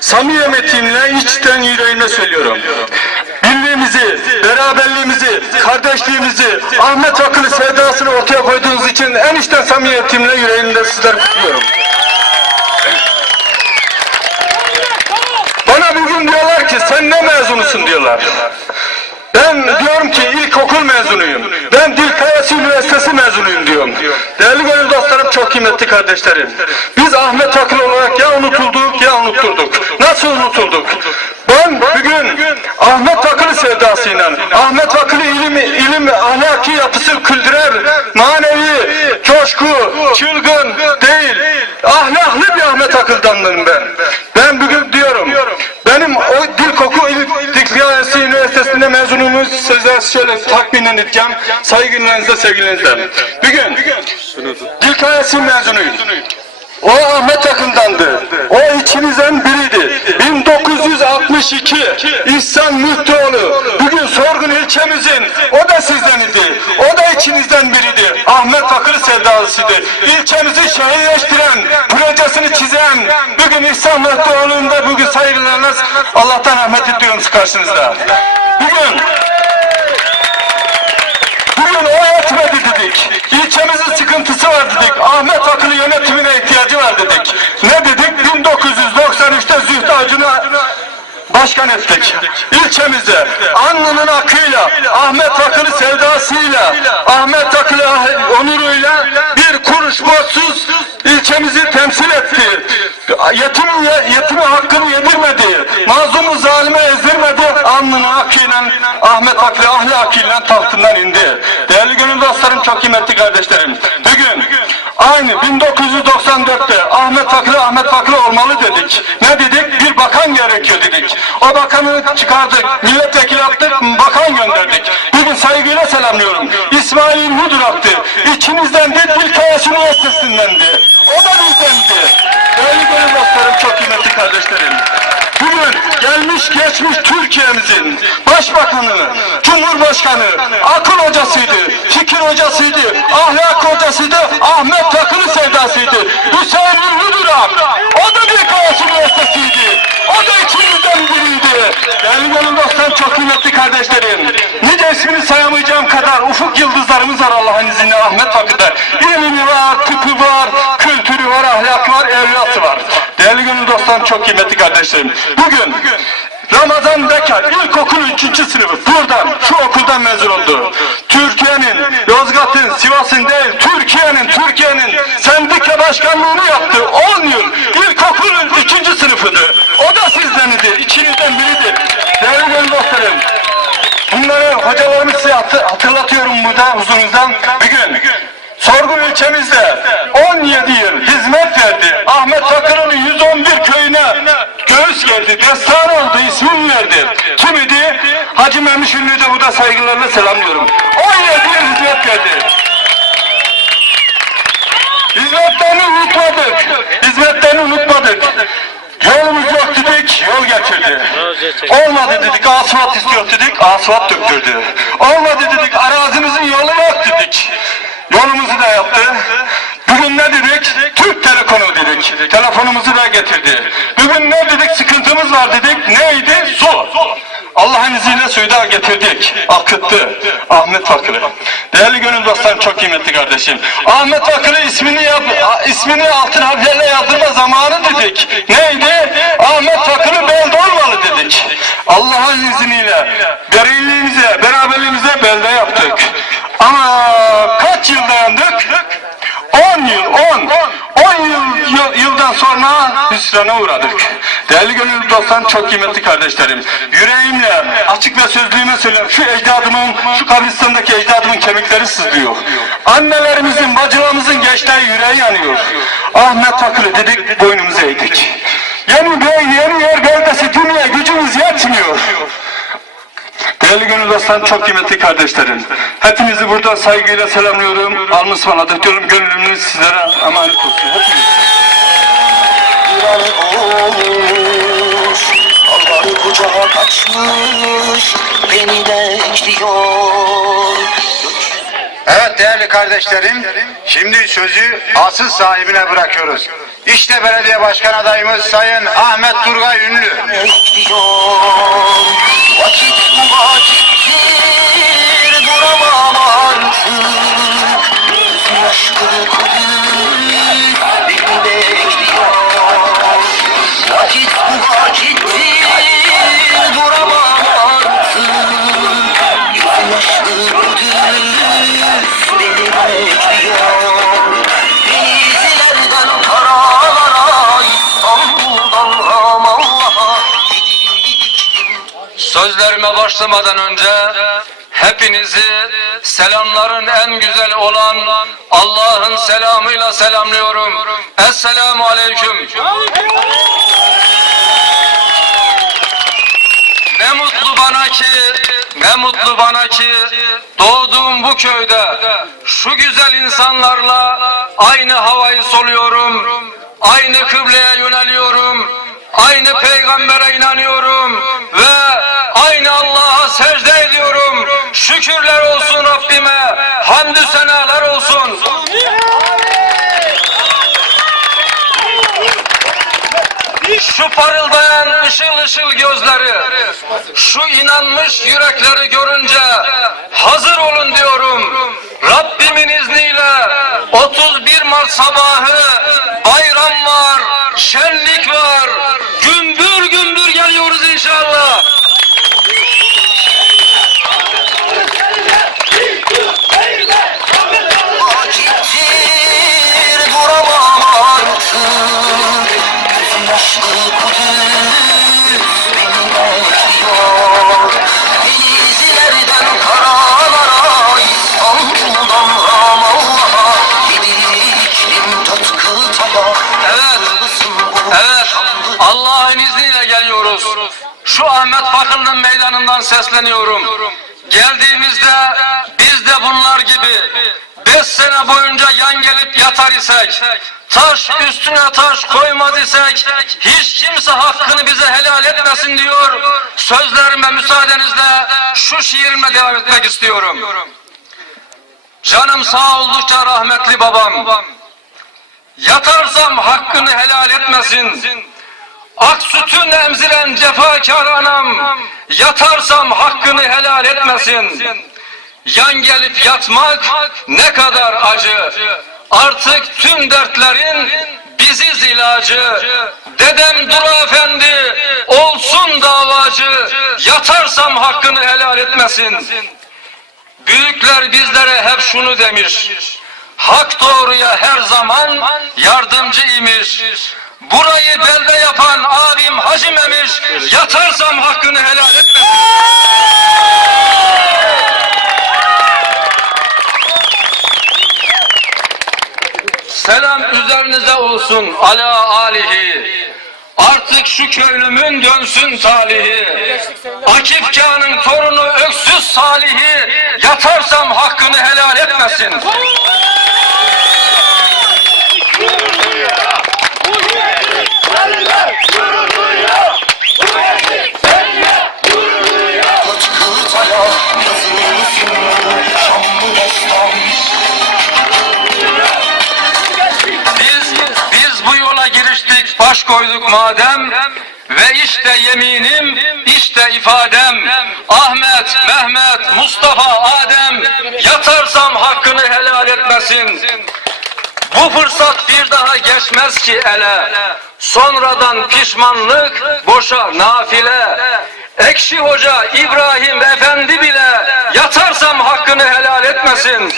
samimiyetimle içten yüreğimle söylüyorum. Birliğimizi, beraberliğimizi, kardeşliğimizi, Ahmet Akıllı sevdasını ortaya koyduğunuz için en içten samimiyetimle yüreğimle sizleri kutluyorum. Bana bugün diyorlar ki sen ne mezunusun diyorlar. Ben diyorum ki ilkokul mezunuyum. Ben Dilkayası Üniversitesi mezunuyum diyorum. Değerli gönül dostlarım, çok kıymetli kardeşlerim. Biz Ahmet Akıl olarak ya unutulduk ya unutturduk. Nasıl unutulduk? Ben bugün Ahmet Akıl sevdasıyla, Ahmet Akıl ilim, ilim ahlaki yapısı kültürel, manevi, coşku, çılgın değil, ahlaklı bir Ahmet Akıl'dandım ben. Ben bugün diyorum, benim o Dilkoku Dilkayası Üniversitesi'nde mezunumuz size şöyle takminen edeceğim. Saygınlarınızla, sevgilerinizle. Bugün Dilkayası mezunuyum. O Ahmet Akın'dandı. O içinizden biriydi. 1962 İhsan Müftüoğlu. Bugün Sorgun ilçemizin o da sizden idi. O da içinizden biriydi. Ahmet Akıl sevdalısıydı. İlçemizi şehirleştiren, projesini çizen, bugün İhsan Müftüoğlu'nda bugün saygılarınız Allah'tan rahmet ediyoruz karşınızda. Bugün Bugün o yetmedi dedik. İlçemizin sıkıntısı var dedik. Ahmet ihtiyacı var dedik. Ne dedik? 1993'te Zühtü Acun'a başkan ettik. İlçemize alnının akıyla, Ahmet Akıllı sevdasıyla, Ahmet Akıllı ah- onuruyla bir kuruş borçsuz ilçemizi temsil etti. Yetim, yetime hakkını yedirmedi. Mazlumu zalime ezdirmedi. Alnının akıyla, Ahmet Akıllı ahlakıyla tahtından indi. Değerli gönül dostlarım, çok kıymetli kardeşlerim. Bugün aynı 1994'te olmalı dedik. Ne dedik? Bir bakan gerekiyor dedik. O bakanı çıkardık. Milletvekili yaptık. Bakan gönderdik. Bugün saygıyla selamlıyorum. İsmail Hudurak'tı. İçinizden de Dilkayas Üniversitesi'ndendi. O da bizdendi. Değerli gönül dostlarım, çok kıymetli kardeşlerim. Bugün gelmiş geçmiş Türkiye'mizin başbakanı, cumhurbaşkanı, akıl hocasıydı, fikir hocasıydı, ahlak hocasıydı, Ahmet Takılı sevdasıydı. Hüseyin Hüdurak, o da bir Kayası Üniversitesi'ydi. O da içimizden biriydi. Değerli gönül dostlarım, çok kıymetli kardeşlerim. Nice ismini sayamayacağım kadar ufuk yıldızlarımız var Allah'ın izniyle Ahmet Takı'da. İlmi var, tıpı var, kültürü var, ahlakı var, evlatı var. Değerli gönül dostlarım, çok kıymetli kardeşlerim. Bugün Ramazan Bekar ilkokul 3. sınıfı buradan şu okuldan mezun oldu. Türkiye'nin, Yozgat'ın, Sivas'ın değil Türkiye'nin, Türkiye'nin sendika başkanlığını yaptı. 10 yıl ilkokulun 2. sınıfıdır. O da sizden idi, içinizden biridir. Değerli dostlarım, Bunları hocalarımız size hatı- hatırlatıyorum burada huzurunuzdan. İlçemizde 17 yıl hizmet verdi. Ahmet Takır'ın 111 köyüne göğüs geldi. Destan oldu, ismini verdi. Kim idi? Hacı Memiş Ünlü'yü de burada saygılarla selamlıyorum. 17 yıl hizmet verdi. Hizmetlerini unutmadık. Hizmetlerini unutmadık. Yolumuz yok dedik, yol getirdi. Olmadı dedik, asfalt istiyor dedik, asfalt döktürdü. Olmadı dedik, arazimizin yolu yok dedik. Yolumuzu da yaptı. Bugün ne dedik? Türk Dedik. Telefonumuzu da getirdi. Bugün ne dedik? Sıkıntımız var dedik. Neydi? Su. Allah'ın izniyle suyu da getirdik. Akıttı. Ahmet Fakırı. Değerli gönül dostlarım çok kıymetli kardeşim. Ahmet Fakırı ismini yap, ismini altın harflerle yazdırma zamanı dedik. Neydi? Ahmet Fakırı hüsrana uğradık. Değerli gönüllü dostlarım, çok kıymetli kardeşlerim. Yüreğimle, açık ve sözlüğüme söylüyorum. Şu ecdadımın, şu kabristandaki ecdadımın kemikleri sızlıyor. Annelerimizin, bacılarımızın gençler yüreği yanıyor. Ahmet Takılı dedik, boynumuzu eğdik. Yeni bir yeni yer beldesi dünya gücümüz yetmiyor. Değerli gönül dostlarım, çok kıymetli kardeşlerim. Hepinizi buradan saygıyla selamlıyorum. Almış bana diyorum gönlümüz sizlere emanet olsun. Hepiniz. Olmuş Dalları kucağa kaçmış Beni bekliyor Evet değerli kardeşlerim, şimdi sözü asıl sahibine bırakıyoruz. İşte belediye başkan adayımız Sayın Ahmet Turgay Ünlü. Vakit bu vakittir duramam artık Gözüm aşkını Sözlerime başlamadan önce hepinizi selamların en güzel olan Allah'ın selamıyla selamlıyorum. Esselamu Aleyküm. Ne mutlu bana ki, ne mutlu bana ki doğduğum bu köyde şu güzel insanlarla aynı havayı soluyorum, aynı kıbleye yöneliyorum, aynı peygambere inanıyorum Şükürler olsun Rabbime, hamdü senalar olsun. Şu parıldayan ışıl ışıl gözleri, şu inanmış yürekleri görünce hazır olun diyorum. Ahmet Fakırlı'nın meydanından sesleniyorum. Geldiğimizde biz de bunlar gibi beş sene boyunca yan gelip yatar isek, taş üstüne taş koymaz isek, hiç kimse hakkını bize helal etmesin diyor. Sözlerime müsaadenizle şu şiirime devam etmek istiyorum. Canım sağ oldukça rahmetli babam, Yatarsam hakkını helal etmesin. Ak sütün emziren cefakar anam, yatarsam hakkını helal etmesin. Yan gelip yatmak ne kadar acı. Artık tüm dertlerin biziz ilacı. Dedem Duru Efendi olsun davacı. Yatarsam hakkını helal etmesin. Büyükler bizlere hep şunu demiş. Hak doğruya her zaman yardımcı imiş. Burayı belde yapan abim Hacım emiş. Yatarsam hakkını helal etmesin. Selam üzerinize olsun ala alihi. Artık şu köylümün dönsün talihi. Akif torunu öksüz salihi. Yatarsam hakkını helal etmesin. Baş koyduk madem ve işte yeminim, işte ifadem. Ahmet, Mehmet, Mustafa, Adem yatarsam hakkını helal etmesin. Bu fırsat bir daha geçmez ki ele. Sonradan pişmanlık boşa nafile. Ekşi Hoca İbrahim Efendi bile yatarsam hakkını helal etmesin.